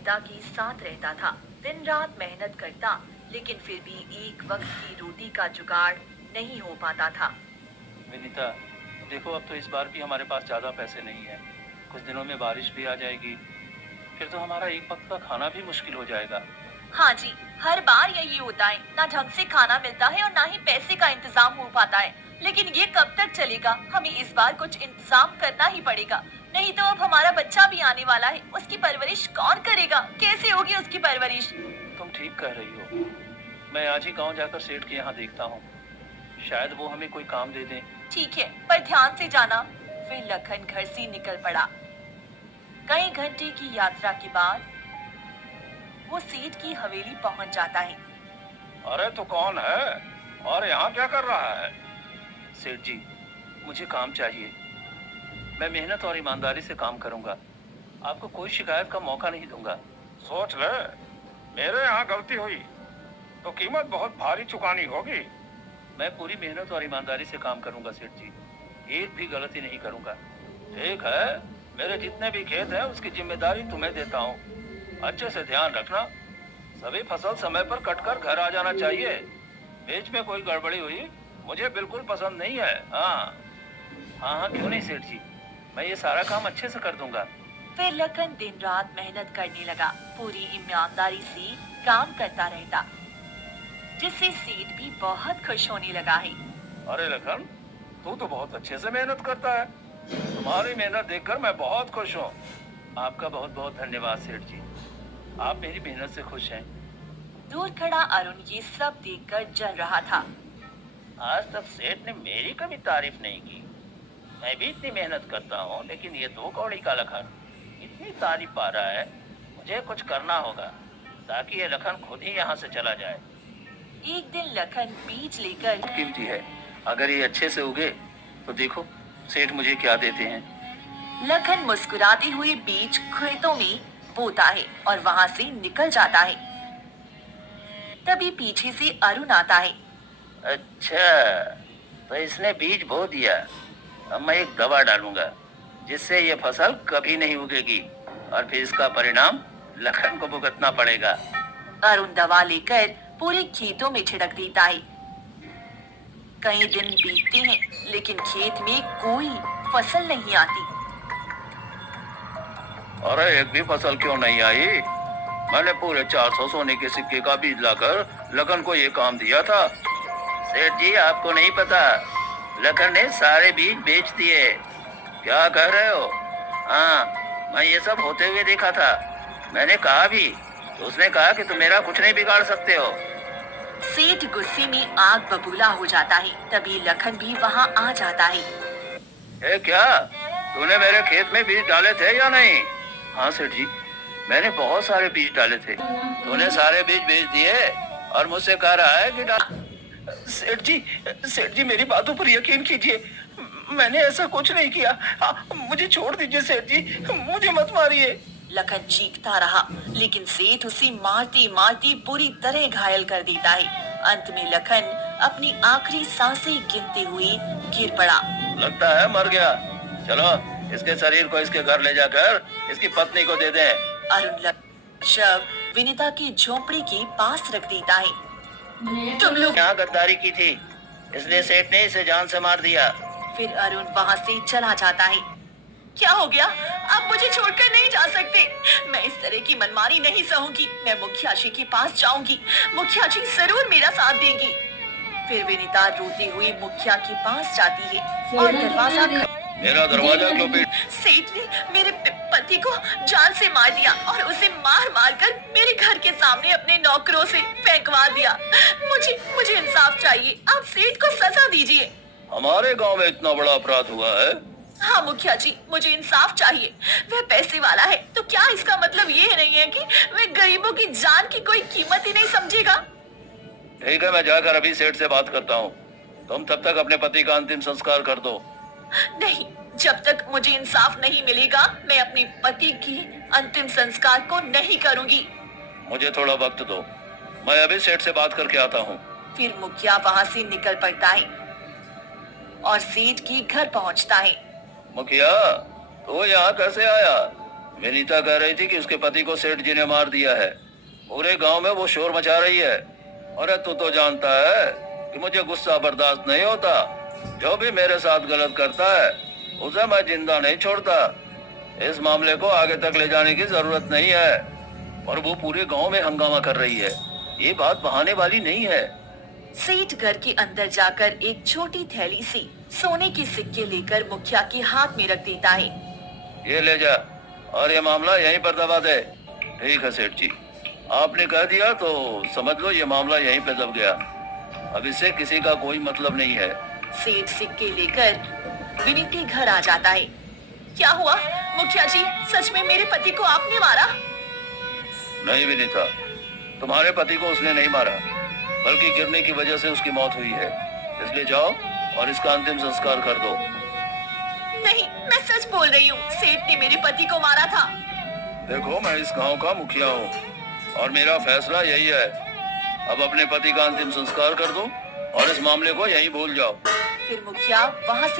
विनीता के साथ रहता था। दिन रात मेहनत करता, लेकिन फिर भी एक वक्त की रोटी का जुगाड़ नहीं हो पाता था। विनीता, देखो अब तो इस बार भी हमारे पास ज़्यादा पैसे नहीं है। कुछ दिनों में बारिश भी आ जाएगी, फिर तो हमारा एक वक्त का खाना भी मुश्किल हो जाएगा। हाँ जी, हर बार यही होता है, ना ढंग से खाना मिलता है और ना ही पैसे का इंतजाम हो पाता है। लेकिन ये कब तक चलेगा? हमें इस बार कुछ इंतजाम करना ही पड़ेगा, नहीं तो अब हमारा बच्चा भी आने वाला है। उसकी परवरिश कौन करेगा? कैसे होगी उसकी परवरिश? तुम ठीक कह रही हो। मैं आज ही गांव जाकर सेठ के यहाँ देखता हूँ, शायद वो हमें कोई काम दे दें। ठीक है, पर ध्यान से जाना। फिर लखन घर से निकल पड़ा। कई घंटे की यात्रा के बाद वो सेठ की हवेली पहुंच जाता है। अरे तो कौन है और यहाँ क्या कर रहा है? सेठ जी, मुझे काम चाहिए। मैं मेहनत और ईमानदारी से काम करूंगा, आपको कोई शिकायत का मौका नहीं दूंगा। सोच ले, मेरे यहाँ गलती हुई तो कीमत बहुत भारी चुकानी होगी। मैं पूरी मेहनत और ईमानदारी से काम करूंगा सेठ जी, एक भी गलती नहीं करूंगा। ठीक है, मेरे जितने भी खेत हैं उसकी जिम्मेदारी तुम्हें देता हूँ। अच्छे से ध्यान रखना, सभी फसल समय पर कटकर घर आ जाना चाहिए। बीच में कोई गड़बड़ी हुई मुझे बिल्कुल पसंद नहीं है। हाँ हाँ हाँ, क्यों नहीं सेठ जी, मैं ये सारा काम अच्छे से कर दूंगा। फिर लखन दिन रात मेहनत करने लगा, पूरी ईमानदारी से काम करता रहता, जिससे सेठ भी बहुत खुश होने लगा है। अरे लखन, तू तो बहुत अच्छे से मेहनत करता है। तुम्हारी मेहनत देखकर मैं बहुत खुश हूँ। आपका बहुत बहुत धन्यवाद सेठ जी, आप मेरी मेहनत से खुश हैं। दूर खड़ा अरुण ये सब देखकर जल रहा था। आज तक सेठ ने मेरी कभी तारीफ नहीं की। मैं भी इतनी मेहनत करता हूँ, लेकिन ये दो कौड़ी का लखन इतनी तारीफ पा रहा है। मुझे कुछ करना होगा ताकि ये लखन खुद ही यहाँ से चला जाए। एक दिन लखन बीज लेकर कीमती है, अगर ये अच्छे से उगे तो देखो सेठ मुझे क्या देते हैं। लखन मुस्कुराते हुए बीज खेतों में बोता है और वहाँ से निकल जाता है। तभी पीछे से अरुण आता है। अच्छा, तो इसने बीज बो दिया। अब मैं एक दवा डालूंगा जिससे ये फसल कभी नहीं उगेगी और फिर इसका परिणाम लखन को भुगतना पड़ेगा। अरुण दवा लेकर पूरे खेतों में छिड़क देता है। कई दिन बीतते हैं, लेकिन खेत में कोई फसल नहीं आती। अरे एक भी फसल क्यों नहीं आई? मैंने पूरे 400 सोने के सिक्के का बीज लाकर लखन को ये काम दिया था। सेठ जी, आपको नहीं पता, लखन ने सारे बीज बेच दिए। क्या कह रहे हो? हाँ, मैं ये सब होते हुए देखा था। मैंने कहा भी तो उसने कहा कि तुम मेरा कुछ नहीं बिगाड़ सकते हो। सेठ गुस्से में आग बबूला हो जाता है। तभी लखन भी वहाँ आ जाता है। ए क्या, तूने मेरे खेत में बीज डाले थे या नहीं? हाँ सेठ जी, मैंने बहुत सारे बीज डाले थे। तूने सारे बीज बेच दिए और मुझसे कह रहा है कि सेठ जी मेरी बातों पर यकीन कीजिए, मैंने ऐसा कुछ नहीं किया। मुझे छोड़ दीजिए सेठ जी, मुझे मत मारिए। लखन चीखता रहा, लेकिन सेठ उसे मारते मारते बुरी तरह घायल कर देता है। अंत में लखन अपनी आखिरी सांसें गिनते हुए गिर पड़ा। लगता है मर गया। चलो इसके शरीर को इसके घर ले जाकर इसकी पत्नी को दे दें। अरुण शव विनीता की झोपड़ी के पास रख देता है। तुम लोग यहाँ गद्दारी की थी, इसलिए सेठ ने इसे जान से मार दिया। फिर अरुण वहाँ से चला जाता है। क्या हो गया? आप मुझे छोड़कर नहीं जा सकते। मैं इस तरह की मनमानी नहीं सहूंगी। मैं मुखिया जी के पास जाऊंगी। मुखिया जी जरूर मेरा साथ देंगी। फिर विनीता रोती हुई मुखिया के पास जाती है और दरवाजा मेरा दरवाजा क्यों पीट? सेठ ने मेरे पति को जान से मार दिया और उसे मार मार कर मेरे घर के सामने अपने नौकरों से फेंकवा दिया। मुझे इंसाफ चाहिए। आप सेठ को सजा दीजिए। हमारे गांव में इतना बड़ा अपराध हुआ है? हाँ मुखिया जी, मुझे इंसाफ चाहिए। वह पैसे वाला है तो क्या इसका मतलब ये नहीं है कि वह गरीबों की जान की कोई कीमत ही नहीं समझेगा? ठीक है, मैं जाकर अभी सेठ से बात करता हूँ। तुम तब तक अपने पति का अंतिम संस्कार कर दो। नहीं, जब तक मुझे इंसाफ नहीं मिलेगा मैं अपने पति की अंतिम संस्कार को नहीं करूंगी। मुझे थोड़ा वक्त दो, मैं अभी सेठ से बात करके आता हूँ। फिर मुखिया वहाँ से निकल पड़ता है और सेठ के घर पहुँचता है। मुखिया, तो यहाँ कैसे आया? विनीता कह रही थी कि उसके पति को सेठ जी ने मार दिया है। पूरे गांव में वो शोर मचा रही है। अरे तू तो जानता है कि मुझे गुस्सा बर्दाश्त नहीं होता। जो भी मेरे साथ गलत करता है उसे मैं जिंदा नहीं छोड़ता। इस मामले को आगे तक ले जाने की जरूरत नहीं है। और वो पूरे गांव में हंगामा कर रही है। ये बात बहाने वाली नहीं है। सेठ घर के अंदर जाकर एक छोटी थैली से सोने के सिक्के लेकर मुखिया के हाथ में रख देता है। ये ले जा और ये मामला यहीं पर दबा दे। ठीक है सेठ जी, आपने कह दिया तो समझ लो ये मामला यहीं पे दब गया। अब इससे किसी का कोई मतलब नहीं है। सेठ सिक्के लेकर विनीत के घर आ जाता है। क्या हुआ मुखिया जी, सच में मेरे पति को आपने मारा? नहीं विनीता, तुम्हारे पति को उसने नहीं मारा, बल्कि गिरने की वजह से उसकी मौत हुई है। इसलिए जाओ और इसका अंतिम संस्कार कर दो। नहीं, मैं सच बोल रही हूँ, सेठ ने मेरे पति को मारा था। देखो मैं इस गांव का मुखिया हूँ और मेरा फैसला यही है। अब अपने पति का अंतिम संस्कार कर दो और इस मामले को यहीं भूल जाओ। फिर मुखिया वहाँ से